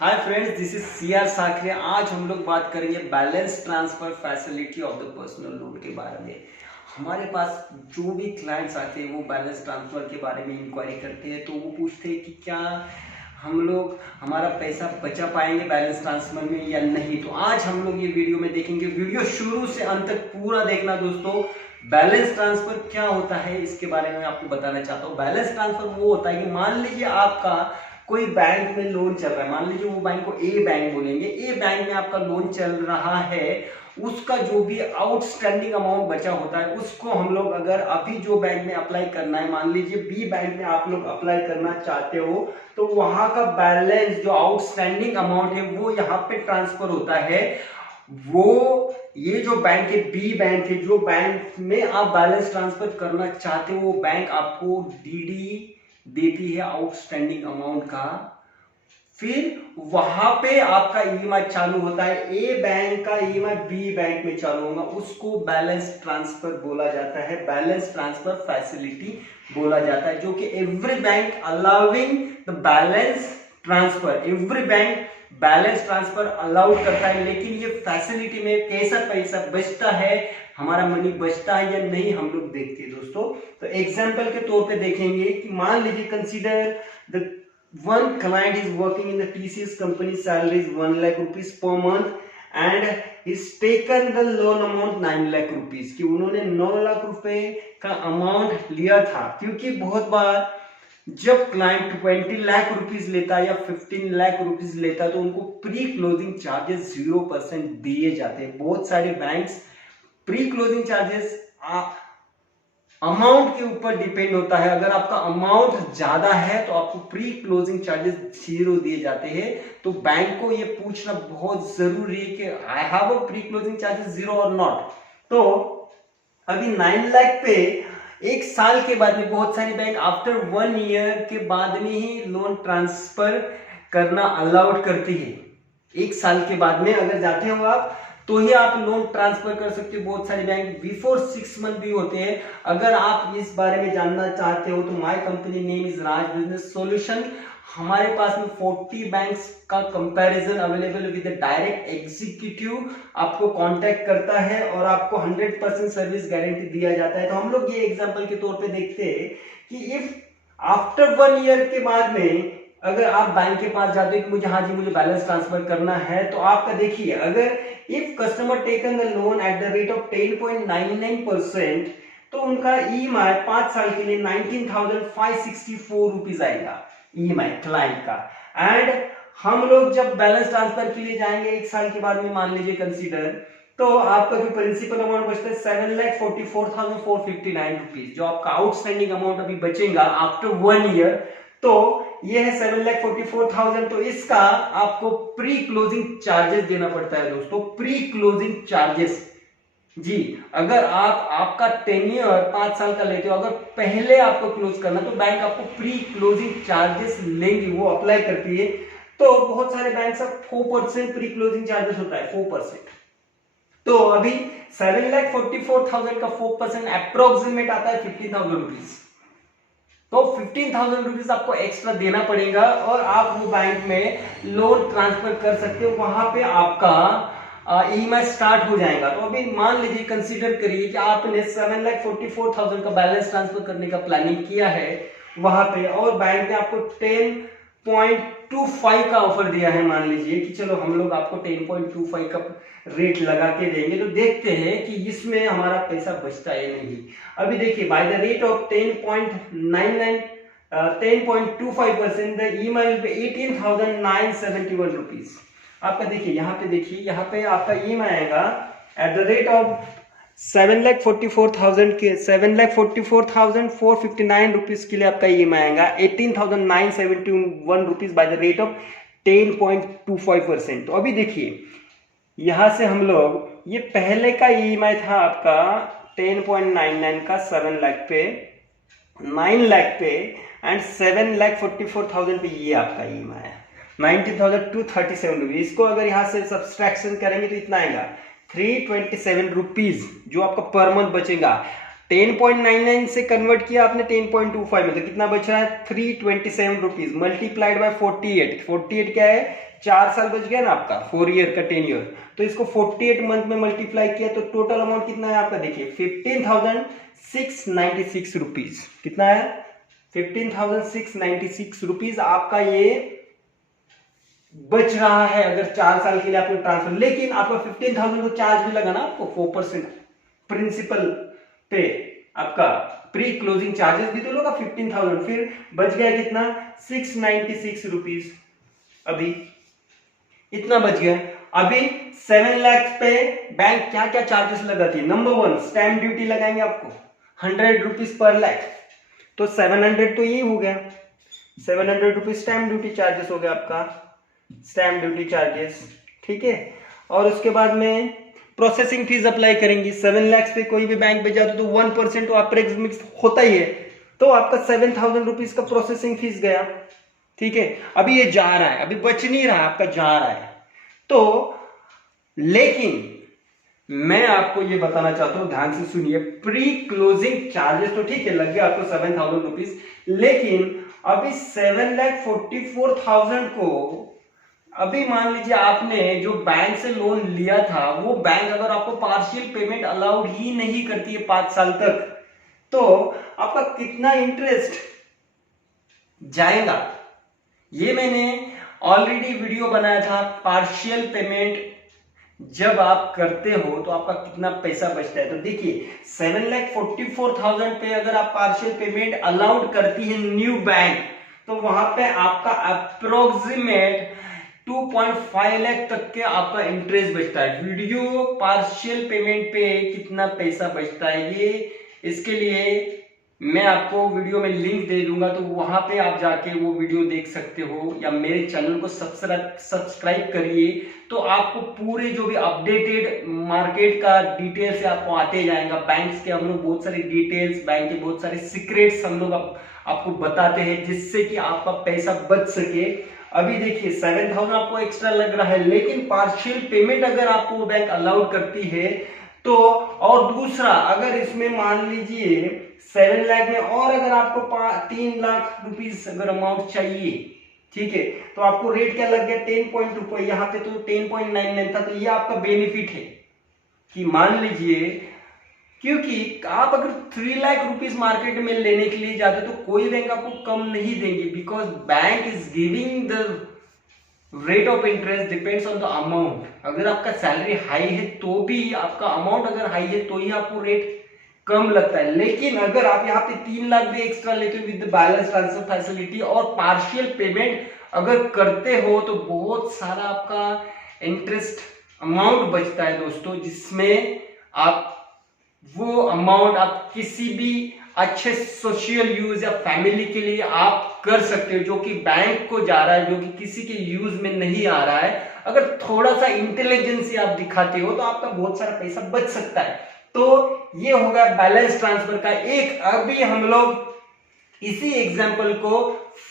Hi friends, this is CR Sakhare. आज हम लोग बात करेंगे balance transfer facility of the personal loan के बारे में। हमारे पास जो भी क्लाइंट्स आते हैं वो बैलेंस ट्रांसफर के बारे में इंक्वायरी करते हैं, तो वो पूछते हैं कि क्या हम लोग हमारा पैसा बचा पाएंगे बैलेंस ट्रांसफर में या नहीं। तो आज हम लोग ये वीडियो में देखेंगे। वीडियो शुरू से अंत तक पूरा देखना दोस्तों। बैलेंस ट्रांसफर क्या होता है इसके बारे में आपको बताना चाहता हूँ। बैलेंस ट्रांसफर वो होता है कि मान लीजिए आपका कोई बैंक में लोन चल रहा है, मान लीजिए वो बैंक को ए बैंक बोलेंगे, ए बैंक में आपका लोन चल रहा है, उसका जो भी आउटस्टैंडिंग अमाउंट बचा होता है उसको हम लोग अगर अभी जो बैंक में अप्लाई करना है, मान लीजिए बी बैंक में आप लोग अप्लाई करना चाहते हो, तो वहां का बैलेंस जो आउटस्टैंडिंग अमाउंट है वो यहाँ पे ट्रांसफर होता है। वो ये जो बैंक है बी बैंक है, जो बैंक में आप बैलेंस ट्रांसफर करना चाहते हो वो बैंक आपको डीडी देती है आउटस्टैंडिंग अमाउंट का। फिर वहां पे आपका ईएमआई चालू होता है। ए बैंक का ईएमआई बी बैंक में चालू होगा, उसको बैलेंस ट्रांसफर बोला जाता है, बैलेंस ट्रांसफर फैसिलिटी बोला जाता है, जो कि every bank allowing the balance transfer, every bank balance transfer allowed करता है। लेकिन ये फैसिलिटी में कैसा पैसा बचता है, हमारा मनी बचता है या नहीं, हम लोग देखते हैं दोस्तों। तो एग्जांपल के तौर पे देखेंगे कि मान लीजिए consider the one client is working in the TCS company, salary is 1 lakh rupees per month and is taken the loan amount 9 lakh rupees, कि उन्होंने 9 लाख रुपए का अमाउंट लिया था। क्योंकि बहुत बार जब क्लाइंट 20 लाख रुपीज लेता है या 15 लाख रुपीज लेता है तो उनको प्री क्लोजिंग चार्जेस 0% दिए जाते हैं। बहुत सारे banks pre closing charges amount के ऊपर डिपेंड होता है। अगर आपका अमाउंट ज्यादा है तो आपको प्री क्लोजिंग चार्जेस 0 दिए जाते हैं। तो बैंक को ये पूछना बहुत जरूरी है कि I have a pre closing charges 0 और नॉट। तो अभी 9 लाख पे एक साल के बाद में बहुत सारी बैंक आफ्टर 1 ईयर के बाद में ही लोन ट्रांसफर करना अलाउड करती है। एक साल के बाद में अगर जाते हो आप तो ही आप लोन ट्रांसफर कर सकते हो। बहुत सारे बैंक बिफोर 6 मंथ भी होते हैं। अगर आप इस बारे में जानना चाहते हो तो my company name is Raj business solution. हमारे पास में 40 बैंक्स का comparison available with direct executive आपको कांटेक्ट करता है और आपको 100% सर्विस गारंटी दिया जाता है। तो हम लोग ये एग्जांपल के तौर पे देखते हैं कि इफ आफ्टर 1 ईयर के बाद में अगर आप बैंक के पास जाते हो कि मुझे हाँ जी मुझे बैलेंस ट्रांसफर करना है, तो आपका देखिए, अगर if customer taken the loan at the rate of 10.99%, तो उनका ईएमआई 5 साल के लिए 19,564 रुपीज आएगा ईएमआई क्लाइंट का। एंड हम लोग जब बैलेंस ट्रांसफर के लिए जाएंगे एक साल के बाद में, मान लीजिए कंसीडर, तो आपका जो प्रिंसिपल अमाउंट बचता है 7,44,459 रुपीज, जो आपका आउटस्टैंडिंग अमाउंट अभी बचेगा आफ्टर 1 ईयर, तो ये है 7,44,000। तो इसका आपको प्री क्लोजिंग चार्जेस देना पड़ता है दोस्तों, प्री क्लोजिंग चार्जेस जी। अगर आपका टेन्योर 5 साल का लेते हो, अगर पहले आपको क्लोज करना तो बैंक आपको प्री क्लोजिंग चार्जेस लेंगी, वो अप्लाई करती है। तो बहुत सारे बैंक से 4% प्री क्लोजिंग चार्जेस होता है, 4%। तो अभी 7,44,000 का 4% अप्रोक्सीमेट आता है 15,000 रुपीज। तो 15,000 रुपीज आपको एक्स्ट्रा देना पड़ेगा और आप वो बैंक में लोन ट्रांसफर कर सकते हो। वहां पे आपका ईएमआई स्टार्ट हो जाएगा। तो अभी मान लीजिए कंसीडर करिए कि आपने 7,44,000 का बैलेंस ट्रांसफर करने का प्लानिंग किया है वहां पे, और बैंक ने आपको 10.25 का ऑफर दिया है। मान लीजिए कि चलो हम लोग आपको 10.25 का रेट लगा के देंगे, तो देखते हैं कि इसमें हमारा पैसा बचता है नहीं। अभी देखिए, by the rate of 10.25% the EMI will be 18,971 rupees. आपका देखिए यहाँ पे, देखिए यहाँ पे आपका ईएमआई आएगा at the rate of 7,44,459 rupees के लिए आपका ईएमआई आएगा 18,971 rupees by the rate of 10.25%। तो अभी देखिए यहां से हम लोग, ये पहले का ईएमआई था आपका 10.99 का 7 लाख पे, 9 लाख पे एंड 7,44,000 पे, ये आपका ईएमआई है 19,237 रुपीज। इसको अगर यहां से सब्सट्रैक्शन करेंगे तो इतना आएगा 327 रुपीज, जो आपका पर मंथ बचेगा। 10.99 से कन्वर्ट किया आपने 10.25 में, तो कितना बच रहा है 327 रुपीज मल्टीप्लाइड बाय 48 क्या है 4 साल बच गया ना आपका, 4 ईयर का 10 ईयर, तो इसको 48 मंथ में मल्टीप्लाई किया तो टोटल अमाउंट कितना है आपका, देखिए 15,696 रुपीज, कितना है 15,696 रुपीज आपका ये बच रहा है अगर 4 साल के लिए आपने ट्रांसफर। लेकिन आपका 15,000 को चार्ज भी लगा ना आपको 4% प्रिंसिपल पे, आपका प्री क्लोजिंग चार्जेस भी तो लगा 15,000, फिर बच गया कितना 696 रुपीज, अभी इतना बच गया। अभी 7 लाख पे बैंक क्या क्या चार्जेस लगाती है, नंबर 1 स्टैंप ड्यूटी लगाएंगे आपको 100 रुपीज पर लाख, तो 700 तो ये हो गया, 700 रुपीज स्टैंप ड्यूटी चार्जेस हो गया आपका, स्टैंप ड्यूटी चार्जेस, ठीक है। और उसके बाद में प्रोसेसिंग फीस अप्लाई करेंगी, 7 लाख पे कोई भी बैंक पे जाते तो 1% तो अप्रोक्सीमेट होता ही है, तो आपका 7,000 रुपीज का प्रोसेसिंग फीस गया, ठीक है। अभी ये जा रहा है, अभी बच नहीं रहा आपका, जा रहा है, तो लेकिन मैं आपको ये बताना चाहता हूं, ध्यान से सुनिए, प्री क्लोजिंग चार्जेस तो ठीक है लग गया आपको 7,000 रुपीज, लेकिन अभी 7,44,000 को अभी मान लीजिए आपने जो बैंक से लोन लिया था, वो बैंक अगर आपको पार्शियल पेमेंट अलाउड ही नहीं करती है 5 साल तक, तो आपका कितना इंटरेस्ट जाएगा। ये मैंने ऑलरेडी वीडियो बनाया था, पार्शियल पेमेंट जब आप करते हो तो आपका कितना पैसा बचता है। तो देखिए 7,44,000 पे अगर आप पार्शियल पेमेंट अलाउड करती है न्यू बैंक, तो वहां पे आपका अप्रोक्सीमेट 2.5 लाख तक के आपका इंटरेस्ट बचता है। वीडियो पार्शियल पेमेंट पे कितना पैसा बचता है, ये इसके लिए मैं आपको वीडियो में लिंक दे दूंगा, तो वहां पे आप जाके वो वीडियो देख सकते हो, या मेरे चैनल को सब्सक्राइब करिए, तो आपको पूरे जो भी अपडेटेड मार्केट का डिटेल्स आपको आते जाएगा। बैंक्स के हम लोग बहुत सारे डिटेल्स, बैंक के बहुत सारे सीक्रेट्स हम लोग आपको बताते हैं, जिससे कि आपका पैसा बच सके। अभी देखिए 7,000 आपको एक्स्ट्रा लग रहा है, लेकिन पार्शियल पेमेंट अगर आपको वो बैंक अलाउड करती है तो, और दूसरा अगर इसमें मान लीजिए 7 लाख में और अगर आपको 3 लाख रुपीस अगर अमाउंट चाहिए, ठीक है, तो आपको रेट क्या लग गया 10.2, यहाँ पे तो 10.99 था, तो ये आपका बेनिफिट है कि मान लीजिए, क्योंकि आप अगर 3 लाख रुपीस मार्केट में लेने के लिए जाते तो कोई बैंक आपको कम नहीं देंगे, because bank is giving the rate of interest depends on the amount. अगर आपका सैलरी हाई है तो भी आपका अमाउंट अगर हाई है तो ही आपको रेट कम लगता है। लेकिन अगर आप यहाँ पे 3 लाख भी एक्स्ट्रा लेते हो विद बैलेंस ट्रांसफर फैसिलिटी और पार्शियल पेमेंट अगर करते हो, तो बहुत सारा आपका इंटरेस्ट अमाउंट बचता है दोस्तों, जिसमें आप वो अमाउंट आप किसी भी अच्छे सोशल यूज या फैमिली के लिए आप कर सकते हो, जो कि बैंक को जा रहा है, जो कि किसी के यूज में नहीं आ रहा है। अगर थोड़ा सा इंटेलिजेंसी आप दिखाते हो तो आपका बहुत सारा पैसा बच सकता है। तो ये होगा बैलेंस ट्रांसफर का एक। अभी हम लोग इसी एग्जांपल को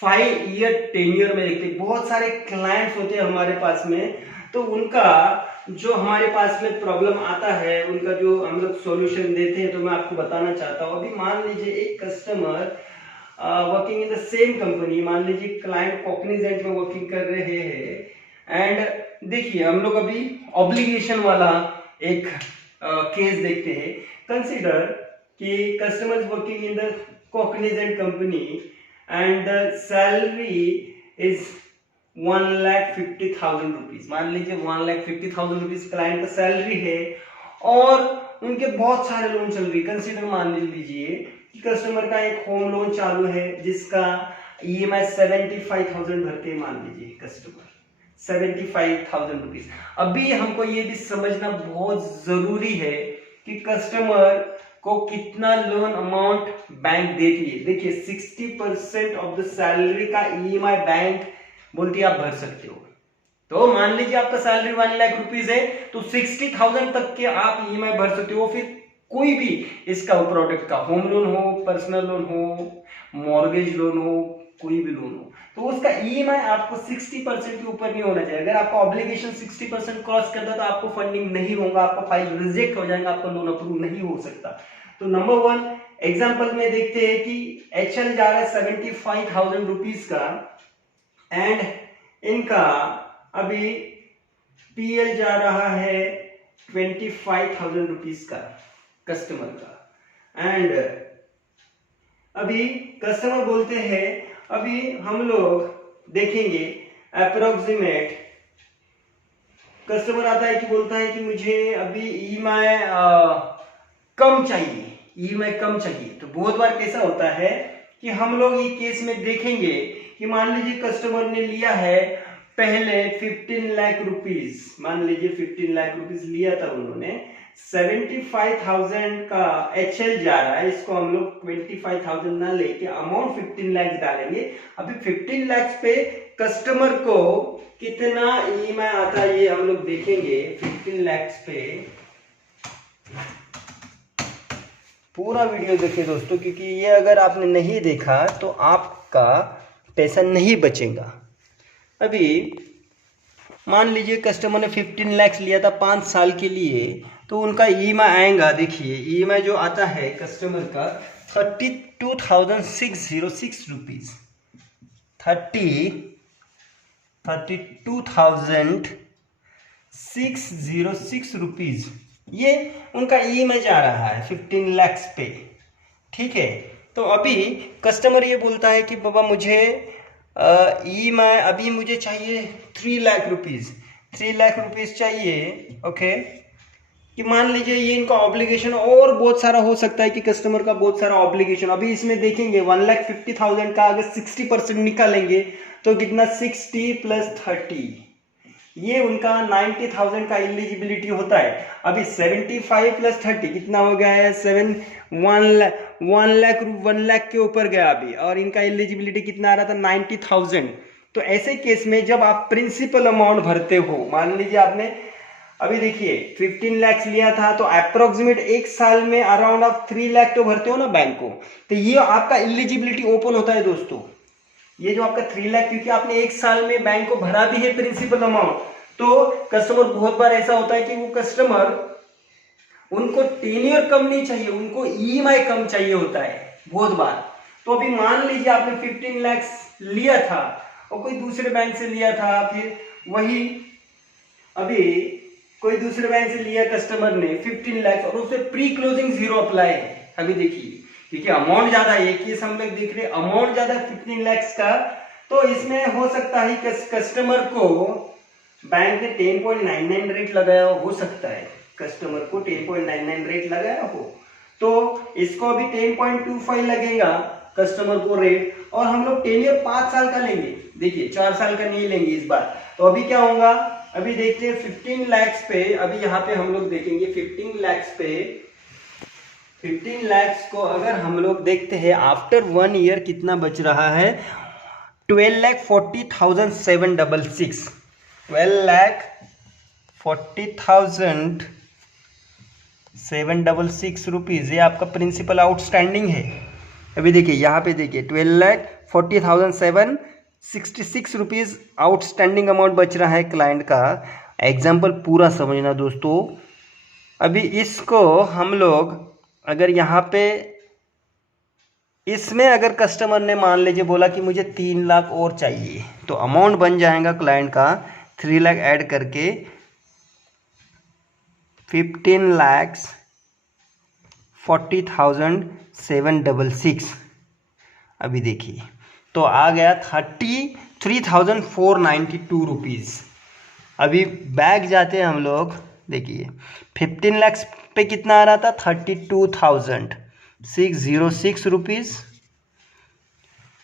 5 ईयर 10 ईयर में देखते हैं। बहुत सारे क्लाइंट्स होते हैं हमारे पास में, तो उनका जो हमारे पास में प्रॉब्लम आता है, उनका जो हम लोग सॉल्यूशन देते हैं, तो मैं आपको बताना चाहता हूँ। अभी मान लीजिए एक customer working in the same company, मान लीजिए क्लाइंट कॉग्निजेंट में वर्किंग कर रहे हैं, एंड देखिए हम लोग अभी ऑब्लिगेशन वाला एक केस देखते हैं। कंसीडर कि customer is working in the Cognizant company and the salary is 1,50,000 rupees. मान लीजिए 1,50,000 रुपीज क्लाइंट का सैलरी है और उनके बहुत सारे लोन चल रही। कंसीडर मान लीजिए कि कस्टमर का एक होम लोन चालू है जिसका EMI 75,000 भरते, मान लीजिए कस्टमर 75,000 रुपीज। अभी हमको ये भी समझना बहुत जरूरी है कि कस्टमर को कितना लोन अमाउंट बैंक देती है। देखिए 60% ऑफ द सैलरी का EMI बैंक बोलती है आप भर सकते हो। तो मान लीजिए आपका सैलरी 1 लाख रुपीज है, तो 60,000 तक के आप EMI भर सकते हो। फिर कोई भी इसका प्रोडक्ट का होम लोन हो, पर्सनल लोन हो, मॉर्गेज लोन हो, कोई भी लोन हो, तो उसका EMI आपको 60% के ऊपर नहीं होना चाहिए। अगर आपका ऑब्लिगेशन 60% क्रॉस करता है तो आपको फंडिंग नहीं होगा, आपका फाइल रिजेक्ट हो जाएगा, आपका लोन अप्रूव नहीं हो सकता। तो नंबर 1 एग्जाम्पल में देखते हैं कि HL जा रहा है 75,000 रुपीज का एंड इनका अभी PL जा रहा है 25,000 रुपीज का कस्टमर का। एंड अभी कस्टमर बोलते हैं, अभी हम लोग देखेंगे अप्रोक्सीमेट कस्टमर आता है कि बोलता है कि मुझे अभी EMI कम चाहिए, EMI कम चाहिए। तो बहुत बार कैसा होता है कि हम लोग ये केस में देखेंगे कि मान लीजिए कस्टमर ने लिया है पहले 15 लाख रुपीज, मान लीजिए 15 लाख रुपीज लिया था उन्होंने, 75,000 का HL जा रहा है, इसको हम लोग 25,000 ना लेके अमाउंट 15 लाख डालेंगे। अभी 15 लाख पे कस्टमर को कितना EMI आता है ये हम लोग देखेंगे। 15 लाख पे पूरा वीडियो देखिए दोस्तों, क्योंकि ये अगर आपने नहीं देखा तो आपका पैसा नहीं बचेगा। अभी मान लीजिए कस्टमर ने 15 लाख लिया था 5 साल के लिए, तो उनका EMI आएगा, देखिए EMI जो आता है कस्टमर का 32,606 रुपीज, 32,606 रुपीज ये उनका EMI जा रहा है 15 लाख पे। ठीक है, तो अभी कस्टमर ये बोलता है कि बाबा मुझे EMI अभी मुझे चाहिए 3 लाख रुपीज, 3 लाख रुपीज चाहिए। ओके, कि मान लीजिए ये इनका ऑब्लिगेशन और बहुत सारा हो सकता है कि कस्टमर का बहुत सारा ऑब्लिगेशन। अभी इसमें देखेंगे 1,50,000 का अगर 60% निकालेंगे तो कितना 60 + 30, ये उनका 90,000 का एलिजिबिलिटी होता है। अभी 75 + 30 कितना हो गया है 1 लाख के ऊपर गया अभी, और इनका एलिजिबिलिटी कितना आ रहा था 90,000। तो ऐसे केस में जब आप प्रिंसिपल अमाउंट भरते हो, मान लीजिए आपने अभी देखिए 15 लाख लिया था, तो अप्रोक्सीमेट एक साल में अराउंड आप 3 लाख तो भरते हो ना बैंक को, तो ये आपका एलिजिबिलिटी ओपन होता है दोस्तों। ये जो आपका 3 लाख, क्योंकि आपने एक साल में बैंक को भरा भी है प्रिंसिपल अमाउंट, तो कस्टमर बहुत बार ऐसा होता है कि वो कस्टमर उनको टेन्योर कम नहीं चाहिए, उनको EMI कम चाहिए होता है बहुत बार। तो अभी मान लीजिए आपने 15 लाख लिया था और कोई दूसरे बैंक से लिया था, फिर वही अभी कोई दूसरे बैंक से लिया कस्टमर ने 15 लाख और उसे प्री क्लोजिंग 0 अप्लाई है। अभी देखिए क्योंकि अमाउंट ज्यादा है, एक केस हम लोग देख रहे अमाउंट ज्यादा 15 लाख का, तो इसमें हो सकता है कस्टमर को बैंक ने 10.99 रेट लगाया हो सकता है, कस्टमर को 10.99 रेट लगाया हो, तो इसको अभी 10.25 लगेगा कस्टमर को रेट, और हम लोग टेन्योर 5 साल का लेंगे। देखिए 4 साल का नहीं लेंगे इस बार। तो अभी क्या होगा, अभी देखते हैं 15 लाख पे, अभी यहाँ पे हम लोग देखेंगे 15 लाख पे, 15 लाख को अगर हम लोग देखते हैं आफ्टर 1 ईयर कितना बच रहा है 12,40,766, 12,40,766 रुपीज, ये आपका प्रिंसिपल आउटस्टैंडिंग है। अभी देखिए यहाँ पे देखिए 12,40,766 रुपीज आउटस्टैंडिंग अमाउंट बच रहा है क्लाइंट का। एग्जाम्पल पूरा समझना दोस्तों। अभी इसको हम लोग अगर यहाँ पे इसमें अगर कस्टमर ने मान लीजिए बोला कि मुझे 3 लाख और चाहिए, तो अमाउंट बन जाएगा क्लाइंट का 3 लाख ऐड करके 15,40,766। अभी देखिए तो आ गया 33,492 रुपीज़। अभी बैक जाते हैं हम लोग, देखिए 15 लाख पे कितना आ रहा था 32,606 रुपीज़,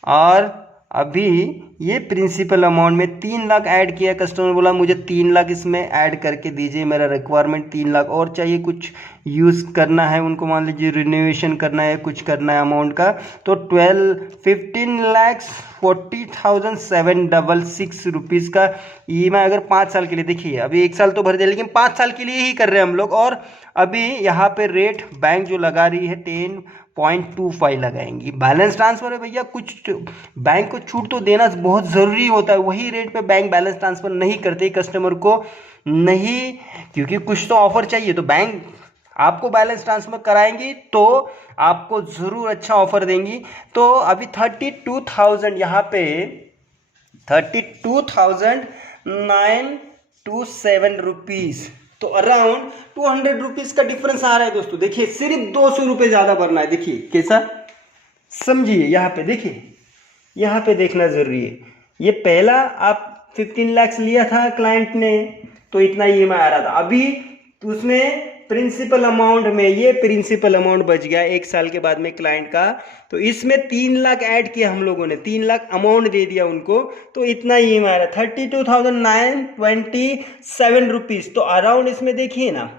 और अभी ये प्रिंसिपल अमाउंट में 3 लाख ऐड किया। कस्टमर बोला मुझे 3 लाख इसमें ऐड करके दीजिए, मेरा रिक्वायरमेंट 3 लाख और चाहिए, कुछ यूज़ करना है उनको, मान लीजिए रिनोवेशन करना है, कुछ करना है अमाउंट का, तो 15,40,766 रुपीज़ का EMI अगर 5 साल के लिए, देखिए अभी 1 साल तो भर दिया लेकिन 5 साल के लिए ही कर रहे हैं हम लोग। और अभी यहाँ पे रेट बैंक जो लगा रही है 10.25 लगाएंगी। बैलेंस ट्रांसफर है भैया, कुछ बैंक को छूट तो देना बहुत ज़रूरी होता है, वही रेट पे बैंक बैलेंस ट्रांसफ़र नहीं करते कस्टमर को, नहीं, क्योंकि कुछ तो ऑफर चाहिए, तो बैंक आपको बैलेंस ट्रांसफर कराएंगी तो आपको ज़रूर अच्छा ऑफर देंगी। तो अभी 32,000 यहाँ पे 32,927 रुपीज़, तो अराउंड 200 रुपीज़ का डिफरेंस आ रहा है दोस्तों। देखिए सिर्फ 200 रुपये ज़्यादा भरना है। देखिए कैसा, समझिए यहाँ पे, देखिए यहाँ पे देखना ज़रूरी है। ये पहला आप 15 लाख लिया था क्लाइंट ने तो इतना EMI आ रहा था, अभी उसमें प्रिंसिपल अमाउंट में ये प्रिंसिपल अमाउंट बच गया 1 साल के बाद में क्लाइंट का, तो इसमें 3 लाख ऐड किया हम लोगों ने, 3 लाख अमाउंट दे दिया उनको, तो इतना EMI आ रहा 32,927 रुपीज़। तो अराउंड इसमें देखिए ना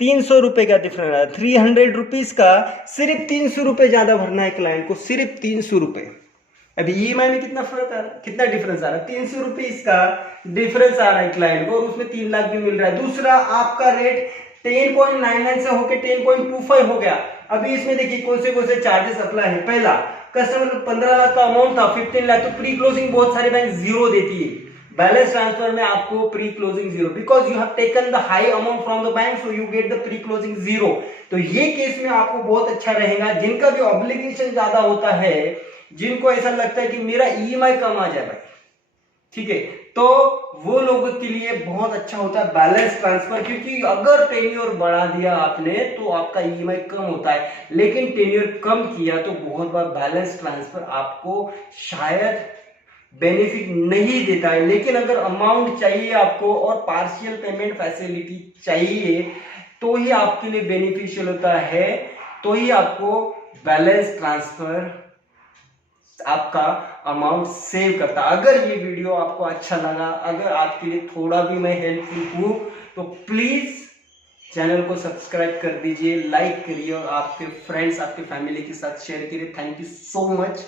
300 रुपये का डिफरेंस आ रहा है, 300 रुपीज़ का सिर्फ 300 रुपये ज़्यादा भरना है क्लाइंट को, सिर्फ 300 रुपये। अभी EMI में कितना फर्क आ रहा है, कितना डिफरेंस आ रहा है, 300 रुपीज़ का डिफरेंस आ रहा है क्लाइंट को, और उसमें 3 लाख भी मिल रहा है। दूसरा आपका रेट 10.99 से होकर 10.25 हो गया। अभी इसमें देखिए कौन से चार्जेस अप्लाई है। पहला, कस्टमर को 15 लाख का अमाउंट था, 15 लाख, तो प्री क्लोजिंग बहुत सारे बैंक जीरो देती है। बैलेंस ट्रांसफर में आपको pre closing zero, because you have taken the high amount from the bank, so you get the pre closing zero. तो ये केस में आपको बहुत अच्छा रहेगा। जिनका भी ऑब्लिगेशन ज्यादा होता है, जिनको ऐसा लगता है कि मेरा EMI कम आ जाए भाई, ठीक है, तो वो लोगों के लिए बहुत अच्छा होता है बैलेंस ट्रांसफर, क्योंकि अगर टेन्योर बढ़ा दिया आपने तो आपका EMI कम होता है, लेकिन टेन्योर कम किया तो बहुत बार बैलेंस ट्रांसफर आपको शायद बेनिफिट नहीं देता है। लेकिन अगर अमाउंट चाहिए आपको और पार्शियल पेमेंट फैसिलिटी चाहिए तो ही आपके लिए बेनिफिशियल होता है, तो ही आपको बैलेंस ट्रांसफर आपका अमाउंट सेव करता। अगर ये वीडियो आपको अच्छा लगा, अगर आपके लिए थोड़ा भी मैं हेल्पफुल हूं, तो प्लीज चैनल को सब्सक्राइब कर दीजिए, लाइक करिए और आपके फ्रेंड्स, आपके फैमिली के साथ शेयर करिए। Thank you so much.